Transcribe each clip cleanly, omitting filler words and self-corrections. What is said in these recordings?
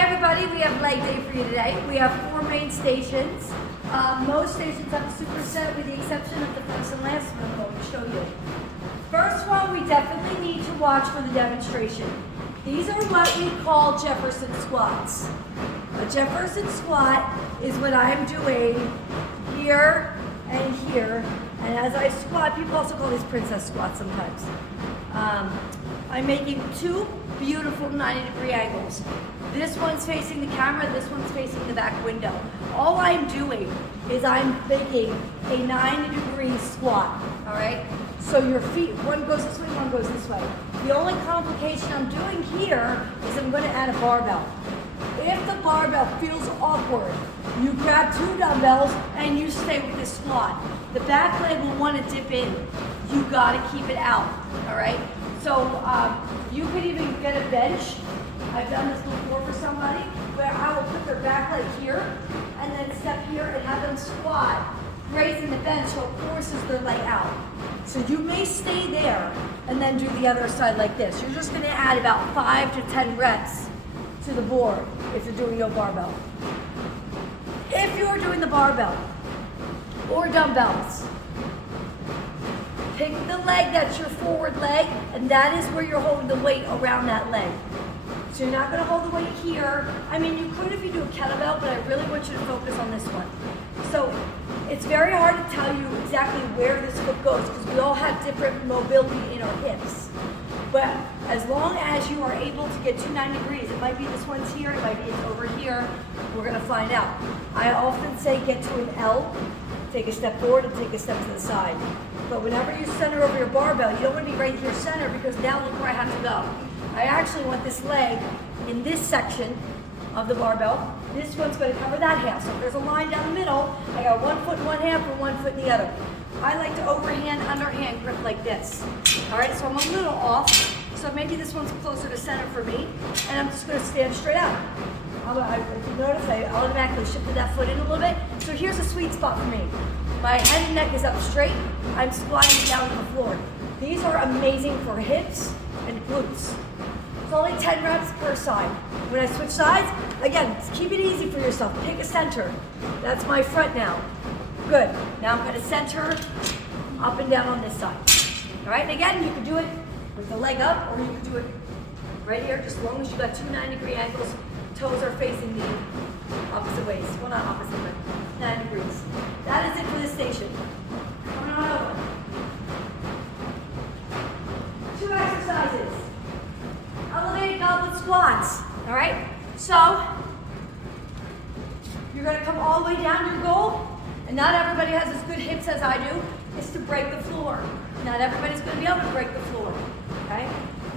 everybody, we have leg day for you today. We have 4 main stations. Most stations have a superset with the exception of the first and last one I'm going to show you. First one we definitely need to watch for the demonstration. These are what we call Jefferson squats. A Jefferson squat is what I'm doing here and here. And as I squat, people also call these princess squats sometimes. I'm making 2 beautiful 90-degree angles. This one's facing the camera, this one's facing the back window. All I'm doing is I'm making a 90-degree squat, all right? So your feet, one goes this way, one goes this way. The only complication I'm doing here is I'm gonna add a barbell. If the barbell feels awkward, you grab 2 dumbbells and you stay with this squat. The back leg will want to dip in. You gotta keep it out, all right? So you could even get a bench. I've done this before for somebody where I will put their back leg here and then step here and have them squat, raising the bench so it forces their leg out. So you may stay there and then do the other side like this. You're just gonna add about 5 to 10 reps to the board if you're doing no barbell. If you're doing the barbell or dumbbells, pick the leg that's your forward leg, and that is where you're holding the weight around that leg. So you're not gonna hold the weight here. I mean, you could if you do a kettlebell, but I really want you to focus on this one. So it's very hard to tell you exactly where this foot goes because we all have different mobility in our hips. But as long as you are able to get to 90 degrees, it might be this one's here, it might be it's over here, we're gonna find out. I often say get to an L, take a step forward and take a step to the side. But whenever you center over your barbell, you don't want to be right here center because now look where I have to go. I actually want this leg in this section of the barbell. This one's going to cover that half. So if there's a line down the middle, I got 1 foot in one half and 1 foot in the other. I like to overhand, underhand grip like this. All right, so I'm a little off. So maybe this one's closer to center for me. And I'm just going to stand straight out. If you notice, I automatically shifted that foot in a little bit. So here's a sweet spot for me. My head and neck is up straight. I'm squatting down to the floor. These are amazing for hips and glutes. It's only 10 reps per side. When I switch sides, again, keep it easy for yourself. Pick a center. That's my front now. Good. Now I'm going to center up and down on this side. All right, and again, you can do it with the leg up, or you can do it right here, just as long as you got 2 90-degree angles. Toes are facing the opposite ways. Well, not opposite, but 9 degrees. That is it for this station. Coming on over. 2 exercises. Elevated goblet squats. All right? So, you're going to come all the way down to your goal. And not everybody has as good hips as I do. Is to break the floor. Not everybody's going to be able to break the floor. Okay?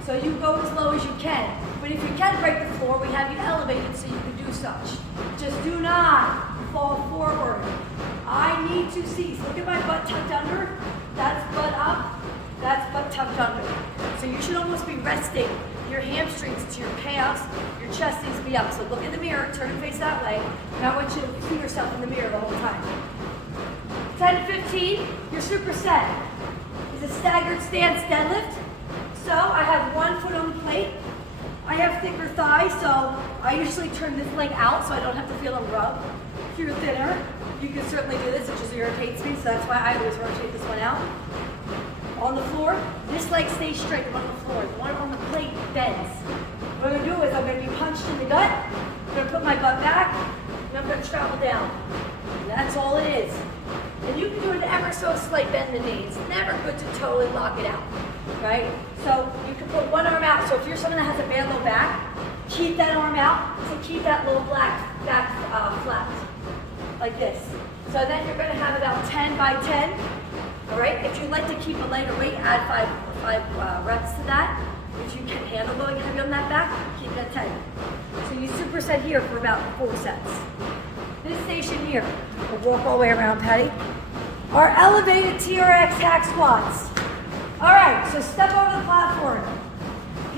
So you go as low as you can. But if you can break the floor, we have you elevated so you can do such. Just do not fall forward. I need to see. So look at my butt tucked under. That's butt up. That's butt tucked under. So you should almost be resting your hamstrings to your calves. Your chest needs to be up. So look in the mirror, turn and face that way. And I want you to see yourself in the mirror the whole time. 10 to 15, your superset is a staggered stance deadlift. So I have 1 foot on the plate. I have thicker thighs, so I usually turn this leg out so I don't have to feel a rub. If you're thinner, you can certainly do this. It just irritates me, so that's why I always rotate this one out. On the floor, this leg stays straight on the floor. The one on the plate bends. What I'm going to do is I'm going to be punched in the gut. I'm going to put my butt back, and I'm going to travel down. And that's all it is. And you can do an ever so slight bend in the knee. It's never good to totally lock it out, right? So you can put one arm out. So if you're someone that has a bad low back, keep that arm out to keep that little back flat, like this. So then you're going to have about 10 by 10. All right. If you'd like to keep a lighter weight, add five reps to that. If you can handle going heavy on that back, keep it at 10. So you superset here for about 4 sets. This station here, we'll walk all the way around, Patty. Our elevated TRX hack squats. All right, so step over the platform.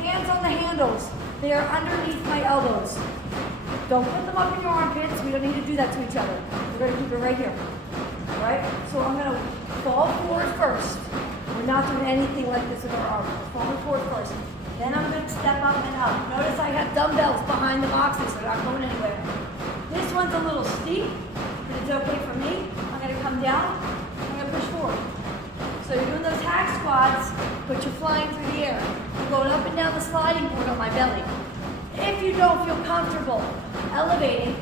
Hands on the handles. They are underneath my elbows. Don't put them up in your armpits. We don't need to do that to each other. We're going to keep it right here. All right, so I'm going to fall forward first. We're not doing anything like this with our arms. We're falling forward first. Then I'm going to step up and up. Notice I have dumbbells behind the boxes, so they're not going anywhere. This one's a little steep, but it's okay for me. I'm going to come down, I'm going to push forward. So you're doing those hack squats, but you're flying through the air. I'm going up and down the sliding board on my belly. If you don't feel comfortable elevating,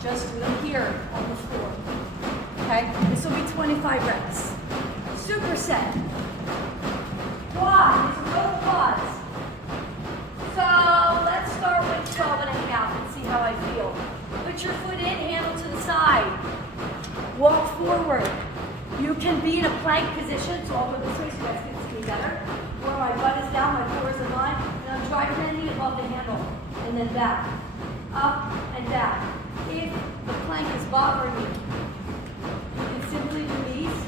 just do them here on the floor. Okay? This will be 25 reps. Superset. Quad. These are both quads. So let's start with 12 and a half and see how I feel. Put your foot in, handle to the side. Walk forward. You can be in a plank position, so I'll go this way so you guys can see me better. Where my butt is down, my core is in line, and I'm driving my knee above the handle. And then back. Up and down. If the plank is bothering you, you can simply do these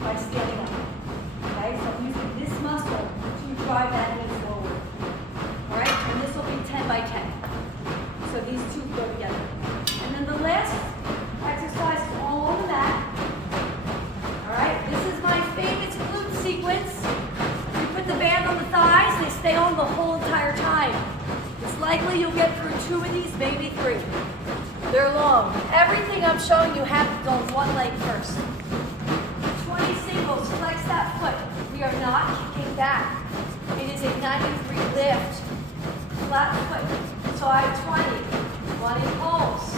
by standing up. Okay, so I'm using this muscle to drive that knee forward. Alright, and this will be 10 by 10. So these two go together. And then the last exercise is all on the mat. Alright, this is my famous glute sequence. You put the band on the thighs, they stay on the whole entire time. It's likely you'll get through 2 of these, maybe 3. They're long. Everything I'm showing you happens on one leg first. 20 singles, flex that foot. We are not kicking back. It is a 90-degree lift. Flat foot. So I have 20 pulse,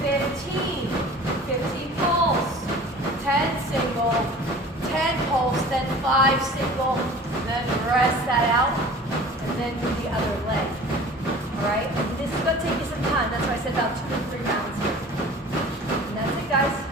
15 pulse, 10 single, 10 pulse, then 5 single, then rest that out, and then do the other leg. Alright? This is going to take you some time. That's why I said about 2 to 3 rounds here. And that's it, guys.